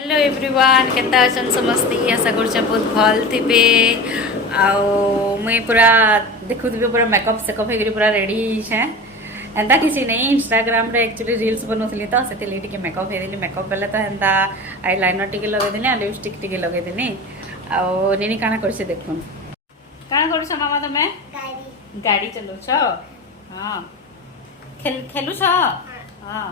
Hello everyone केता अछन समस्ती आशा कर बहुत भल थे आओ मुई पूरा देखुथि पूरा मेकअप सेकअप हो पूरा रेडी है एंता किसी नहीं इंस्टाग्राम रे एक्चुअली रील्स बनौली तो से मेकअप होली मेकअप बेले तो एंता आईलाइनर टिके लगेदिनी लिपस्टिक टिके लगेदिनी आओ निनी काना करछे देखुन काना करछ मामा तमे गाड़ी चलाउछ हां खेलुछ हां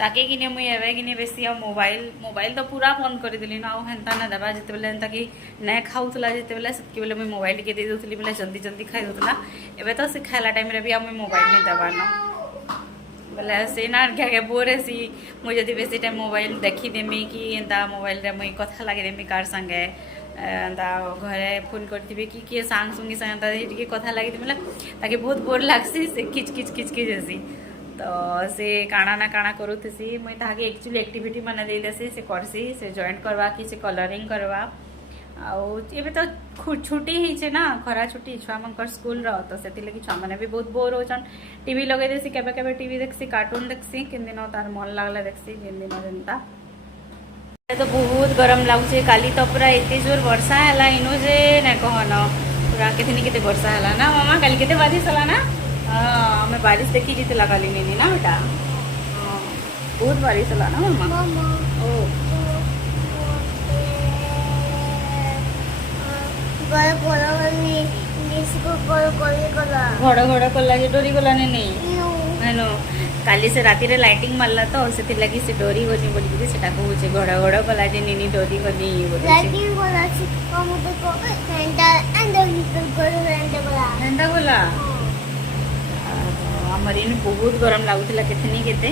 ताके कि मुई एवे कि बेसी मोबाइल तो पूरा बंद कर देली ना हेन्ता ना देवा जिते बेले एंता कि नहीं खाऊला जिते बेले सेतकी बेले मुई मोबाइल के दे दोथली बेले जल्दी जल्दी खाई दोथला एबे तो से खाला टाइम रे भी मुई मोबाइल नहीं देवा ना बेले से ना क्या बोर हेसी मुई जदी बेसी टाइम मोबाइल देखी देमी कि एंता मोबाइल रे मुई कथा लागे देमी कार संगे एंता घरे फोन करथिबे कि किए सांग सुंगी संग एंता टिके कथा लागे देमी ताकि बहुत बोर लागसी से किच किच किच किच हेसी तो से काना ना काना करूथसी मुई ताके एक्चुअली एक्टिविटी माने दे देसी से करसी से जॉइन करवा कि से कलरिंग करवा आउ एबे तो छुट्टी ही छे ना खरा छुट्टी छुआ मनकर स्कूल रो तो सेति लगी छुआ माने भी बहुत बोर होचन टीवी लगे देसी केबे केबे टीवी देखसी कार्टून देखसी किन दिन तार मन लागला देखसी किन दिन जनता तो बहुत गरम लागुचे काली तो पूरा एते जोर वर्षा हला इनो जे ने कहन पूरा केथनी केते वर्षा हला ना मामा काली केते बारिश हला ना हाँ मैं बारिश देखी जीते लगा ली नहीं ना बेटा बहुत बारिश हला ना मामा ओ घड़ घड़ कला जे डोरी गला नहीं हेलो काली से राती रे लाइटिंग मारला तो से लगी से डोरी गनी बोली कि सेटा कहूचे घड़ घड़ कला जे नीनी डोरी गनी बोली लाइटिंग गला छी हम तो को एंडा गला हमर इन बहुत गरम लागुला केथनी केते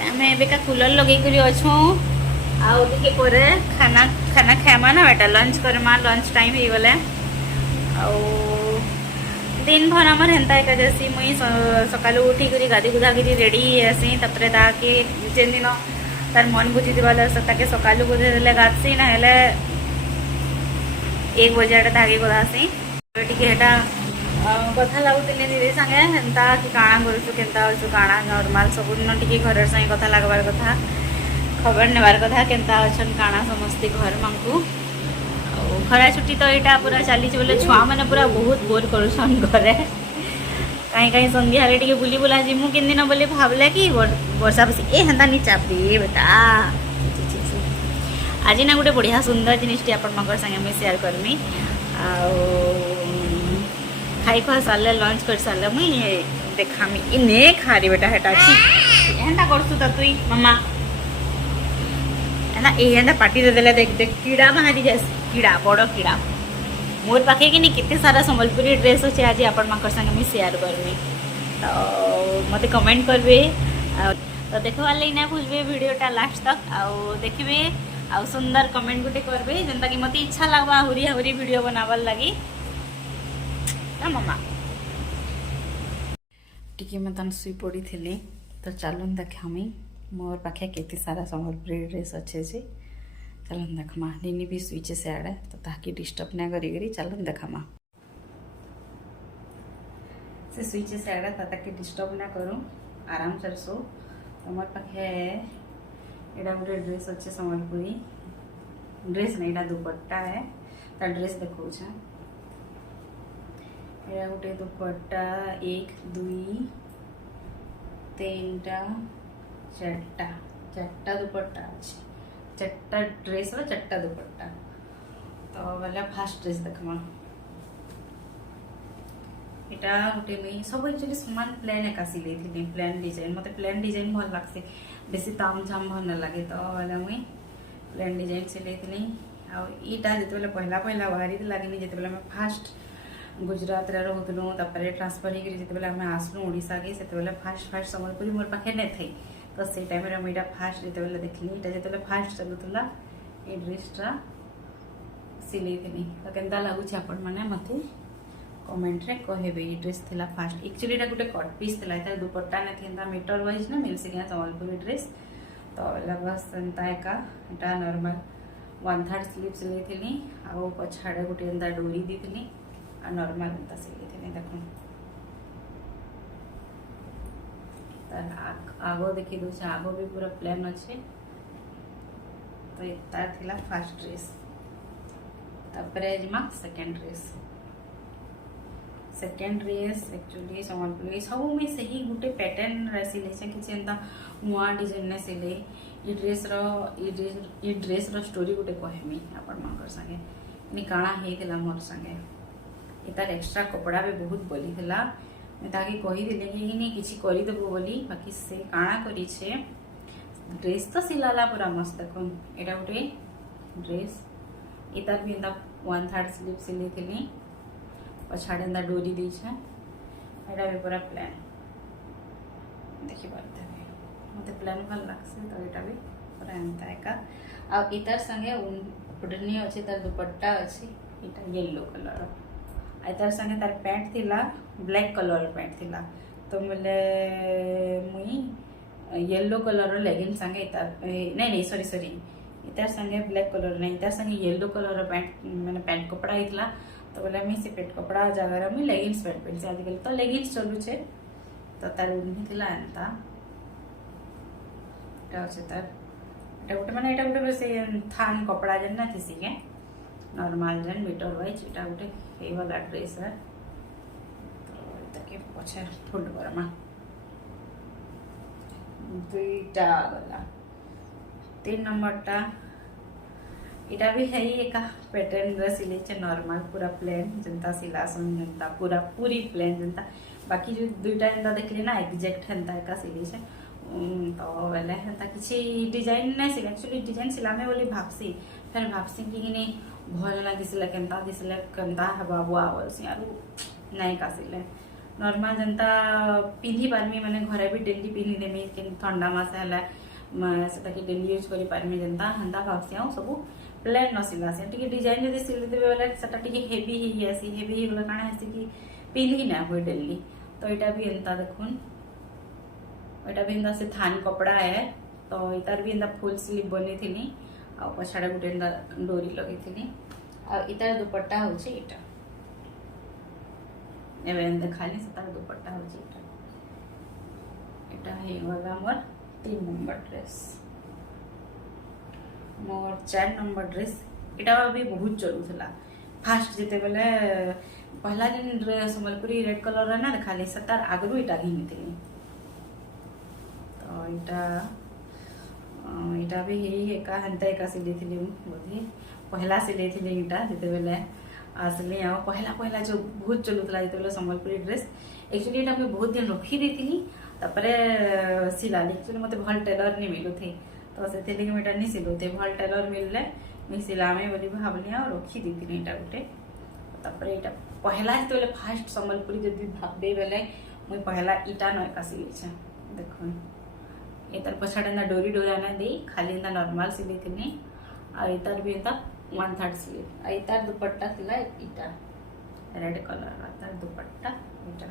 हमें एबे का कूलर लगे करी अछो आउ टिके करे खाना खाना खामा ना बेटा लंच करमा लंच टाइम ही गले आउ दिन भर हमर हेंता एक जैसी मुई सकाल उठी करी गादी गुदा करी रेडी आसी तपरे ताके जेन दिन तार मन बुझी दिवाला ताके सकाल गुदे देले गासी ना हेले 1 बजे ताके गोदासी टिके हेटा कथा लगुले दीदी संगे हेन्ता कि काଣା करूँ के काଣା नॉर्मल सबुदिन टी घर संगे कथा लगवार कथा खबर नेबार कथा केन्ता अछन काଣା समस्ते घर मानकू खरा छुट्टी तो यहाँ पूरा चली बोले छुआ मैंने पूरा बहुत बोर करुछन घरे कहीं कहीं संध्या टे बुली बुला जीमु किन दिन बोले भावले कि वर्षा बसी ए हेन्ता नी चापी बेटा आज ना गोटे बढ़िया सुंदर जिनिसटी आपण संगे मुझे शेयर करमी खाई खुआ सारे लंच कर सारे मुई देखामी इने खारी बेटा हेटा छी हेन्ता करसु त तुई मम्मा एना ए हेन्ता पार्टी दे देले देख देख कीड़ा बाहरी जास कीड़ा बड़ कीड़ा मोर पाखे कि कितने सारा संबलपुरी ड्रेस अच्छे आज आपण मानकर संगे मुई शेयर करमी तो मते कमेंट करबे तो देखो वाले ना बुझबे वीडियोटा लास्ट तक आउ देखबे आउ सुंदर कमेंट गुटे करबे जेंता कि मते इच्छा लागबा हुरी हुरी वीडियो बनावल लागी मामा टिके मैं तन सुई पड़ी थी तो चलन देखामी मोर पाखे केते सारा संबलपुरी ड्रेस अच्छे से चलन देखमा निनी भी सुईचे से आड़े तो ताकि डिस्टर्ब ना करी चलन देखामा से सुईचे से आड़े ताकि डिस्टर्ब ना करूँ आराम से सो तो मोर पाखे एडा गोटे ड्रेस अच्छे संबलपुरी ड्रेस नहीं एडा दुपट्टा है ता ड्रेस देखो एरा गोटे दुपट्टा 1 2 3 चारटा दुपट्टा अच्छे चारटा ड्रेस और चारटा दुपट्टा तो वाला फास्ट ड्रेस देखमा एटा गोटे मुई सब एक्चुअली समान प्लेन एका सिले थी प्लेन डिजाइन मते प्लेन डिजाइन भल लागसे बेसी ताम झाम भल न लगे तो वाला मुई प्लेन डिजाइन सिले थी आ ईटा जेते पहला पहला बाहरी लगे जेते मैं फास्ट गुजरात रे रहतलु तापर ट्रांसफर होकर जिते आम आसलु ओडिशा के से फास्ट फास्ट संबलपुरी मोर पाखे नहीं थी तो से टाइम रे मुझे फास्ट जिते देखली जिते फास्ट चलुला ये ड्रेसटा सिले थी तो केन्ता लगुच आपण मैंने मत कमेंट रे कहबे ये ड्रेस थिला फास्ट एक्चुअली एटा गोटे कट पीस थिला एटा दुपट्टा ने थिंदा मीटर वाइज ना मिलसे क्या संबलपुरी ड्रेस तो बस एंता एका एटा नॉर्मल 1/3 स्लीव सिले थी आ पछाड़े गोटे एंता डोरी दी नॉर्मल एंता सिले थी देखो आगो देखी दूसरे आगो भी पूरा प्लेन अच्छे तो तार थिला फर्स्ट ड्रेस तापर जिमा सेकेंड ड्रेस एक्चुअली संबलपुरी सब मुझे सही गोटे पैटर्न रे सिले कि एंता नुआ डिजाइन ने सिले ये ड्रेस रो स्टोरी गोटे कहमी आपण मानकर संगे नि काଣା हेतिला मोर संगे इतार एक्स्ट्रा कपड़ा भी बहुत बोली थिला मैं ताकि कही दिले कि नहीं किछि करी देबो बोली बाकी से काଣା करी छे ड्रेस तो सिलाला पूरा मस्त देखो एटा गोटे ड्रेस इतार भी एंता 1/3 स्लीव सिले थिली पछाड़े एंता डोरी दी छे एटा भी पूरा प्लान देखि पारते मते प्लान भल लागसे तो एटा भी पूरा एंता एका आ इतार संगे उडनी अछि तार दुपट्टा अछि इटा येलो कलर आ तार संगे तार पैंट थिला ब्लैक कलर पैंट थिला तो बोले मुई येलो कलर लेगिंग संगे तार नहीं सॉरी इतार संगे ब्लैक कलर नहीं इतार संगे येलो कलर पैंट माने पैंट कपड़ा हितला तो बोले मैं से पेट कपड़ा जगह मुई लेगिंग्स पैंट पहनसी आजकल तो लेगिंग्स चलू छे तो तार उन्हीं थिला एंता एटा छै तार एटा गोटे माने एटा गोटे से थान कपड़ा जन ना थिसी के नॉर्मल जन मीटर वाइज एटा गोटे हे वाला ड्रेस है तो ताके पछे फोल्ड करमा दुईटा गला 3 नंबर टा इटा भी है एक पैटर्न रे सिले छे नॉर्मल पूरा प्लेन जनता सिलासन जनता पूरा पूरी प्लेन जनता बाकी जो दुईटा जनता देखले ना एग्जैक्ट हंता का सिले छे तो वाले हंता किछि डिजाइन नै सिले एक्चुअली डिजाइन सिलामे बोली भाबसी फिर भाबसी कि नहीं भल ना दिसले केंता हबा बुआ बोलसी आरो नै का सिले नॉर्मल जनता पिन्ही पारमी माने घरे भी डेली पिन्ही देमी कि ठंडा मास हला सेटा कि डेली यूज करी पारमी जनता हंता भाबसी आ सब प्लेन न सिला से टिके डिजाइन जदि सिल देबे वाला सेटा टिके हेवी ही आसी हेवी ही वाला काना आसी कि पिन्ही ना होय डेली तो एटा भी एंता देखुन एटा भी एंता से थान कपड़ा है तो इतार भी एंता फुल स्लीव बनी थिनी आ पछाडा गुटे एंता डोरी लगी थिनी आ इतार दुपट्टा होची एटा एवेन देखाली से तार दुपट्टा होची एटा हे वाला मोर 3 नंबर ड्रेस मोर 4 नंबर ड्रेस एटा भी बहुत चलुथला फास्ट जेते बेले पहला दिन संबलपुरी रेड कलर रे ना देखाली से तार आगरु एटा घिनिथिली तो एटा भी हे एका हंता एका सिलेथिली बोधी पहला सिलेथिली एटा जेते बेले आसली आ पहला जो बहुत चलुतला जेते बेले संबलपुरी ड्रेस एक्चुअली एटा मैं बहुत दिन रखी देथिली तापरे सिलाली एक्चुअली मते भल टेलर नहीं मिलु थे तो से तेली मेटा नहीं सिलु थे भल टेलर मिलले मैं सिलामे बोली भाबली आ रखी देथिली एटा गुटे तापरे एटा पहला जेते बेले फास्ट संबलपुरी जदी भाबे बेले मैं पहला इटा न एका सिली छ देखो एतार पछाडे ना डोरी डोरा दे खाली ना नॉर्मल सिली थिनी आ एतार भी एता 1/3 स्लीव आ एतार दुपट्टा थिला इटा रेड कलर आ तार दुपट्टा इटा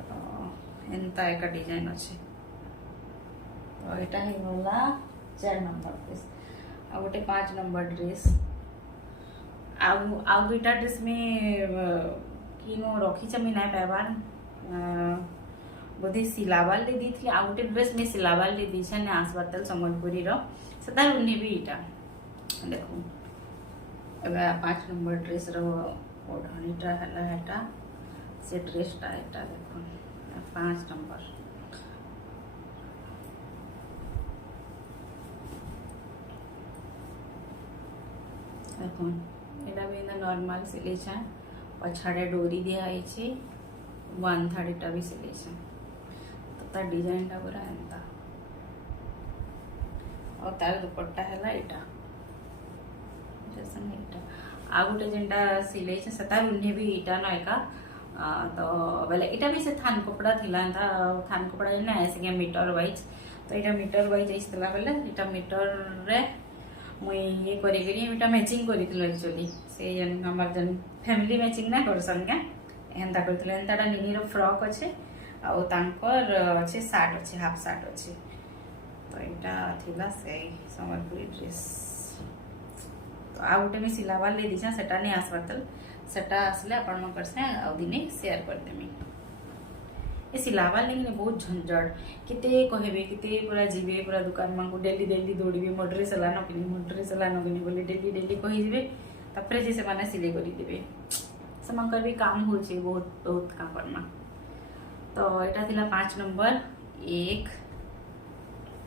तो एंता एक डिजाइन अछि तो एटा ही वाला 4 नंबर ड्रेस आ गोटे 5 नंबर ड्रेस आ दुईटा ड्रेस में किनो रखी छमी नै पाबार बोधे सिलावाल ले दी थी आ गोटे ड्रेस में सिलावाल ले दी छे ने आसबातल संबलपुरी रो सदार उन्नी भी इटा देखो एबे 5 नंबर ड्रेस रो ओढनीटा हला एटा से ड्रेसटा एटा देखो 5 नंबर देखो एटा भी ना नॉर्मल सिले छे पछाड़े डोरी दिया है छे 1/3 एटा भी सिले छे तार डिजाइन टा पूरा एंता और तार दुपट्टा हैला एटा जैसा एटा आ गोटे जेंटा सिले छ सतार उन्हें भी एटा न एका तो बेले एटा भी से थान कपड़ा थिला एंता थान कपड़ा ना ऐसे के मीटर वाइज तो एटा मीटर वाइज इस्तला बेले एटा मीटर रे मुई ये करी करी एटा मैचिंग करितलो एक्चुअली से जन हमर जन फैमिली मैचिंग ना कर संगे एंता करतले एंताटा निनीरो फ्रॉक अछि आ तांकर अच्छे सार्ट अच्छे हाफ सार्ट अच्छे तो यहाँ थिला से संबलपुरी ड्रेस तो आ गोटे में सिलावार ले दीछा सेटा नहीं आसबार तल सेटा आसले आपण मन करसे आ दिने शेयर कर देमी ए सिलाबार लगे बहुत झंझट केते कहबे केते पूरा जीवे पूरा दुकान मान को डेली डेली दौड़े मो ड्रेस एला न किनी मो ड्रेस एला न किनी बोले डेली डेली कहि जीवे तापरे जे से माने सिले करी देबे समकर भी काम हो छे बहुत बहुत काम करना। तो एटा थिला 5 नंबर एक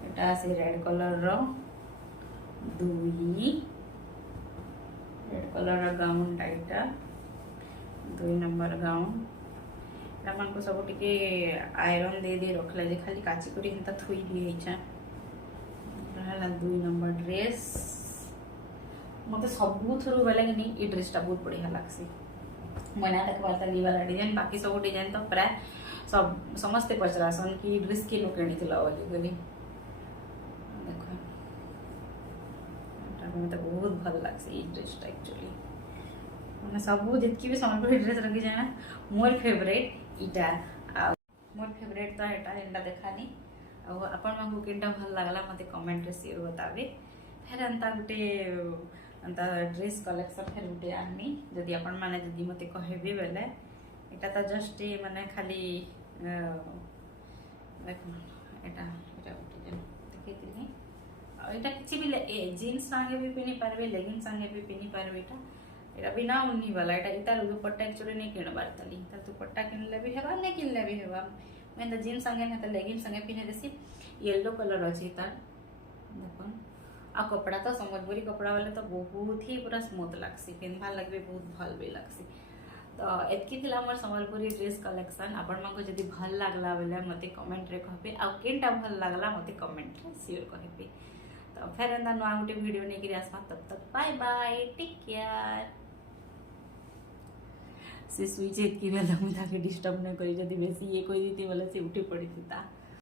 एटा से रेड कलर रो 2 रेड कलर रो गाउन टाइटा 2 नंबर गाउन मन को सब टिके आयरन दे दे रखला जे खाली काची करी हिंता थुई दिए इच्छा रहला 2 नंबर ड्रेस मते सबु थरु बेला कि नहीं ई ड्रेस टा बहुत बढ़िया लागसी मना तक वाला ली वाला डिजाइन बाकी सब डिजाइन तो प्राय सब समस्ते पचरासन की ड्रेस के लोग किनी थिला वाली गली देखो एटा मते बहुत भल लागसी ई ड्रेस टा एक्चुअली माने सब जितकी भी संबलपुरी ड्रेस रखी जाए ना मोर फेवरेट इटा मोर फेवरेट तो एटा एंडा देखानी और अपन मांगू केनटा भल लागला मते कमेंट रे शेयर बताबे फिर अंता गुटे अंता ड्रेस कलेक्शन फिर गुटे आनी जदि अपन माने जदि मते कहबे बेले एटा तो जस्ट माने खाली देखो एटा एटा गुटे जन देखैतिनी और एटा किछि भी जीन्स संगे भी पिनी पारबे लेगिंग्स संगे भी पिनी पारबे एटा बिना उन्नी वाला एटा इतार दुपट्टा एक्चुअली नहीं किणबार तली त दुपट्टा किनले भी हेबा नहीं किनले भी हेबा मैं त जीन्स संगे न त लेगिंग्स संगे पिने देसी येलो कलर अछि तार देखो आ कपड़ा तो संबलपुरी कपड़ा वाले तो बहुत ही पूरा स्मूथ लागसी पिनभा लगबे बहुत भल भी लागसी। तो एतकी थिला मोर संबलपुरी ड्रेस कलेक्शन आपण माको जदी भल लागला बेले मते कमेंट रे कहबे आ केनटा भल लागला मते कमेंट रे शेयर कहबे। तो फेर अंदा नवा गुटे वीडियो नै करी आसबा तब तक बाय बाय टेक केयर। से सुई जेत की बेला मुझे डिस्टर्ब नहीं करी जदी बेसी ये कोई दीती वाला से उठी पड़ी थी ता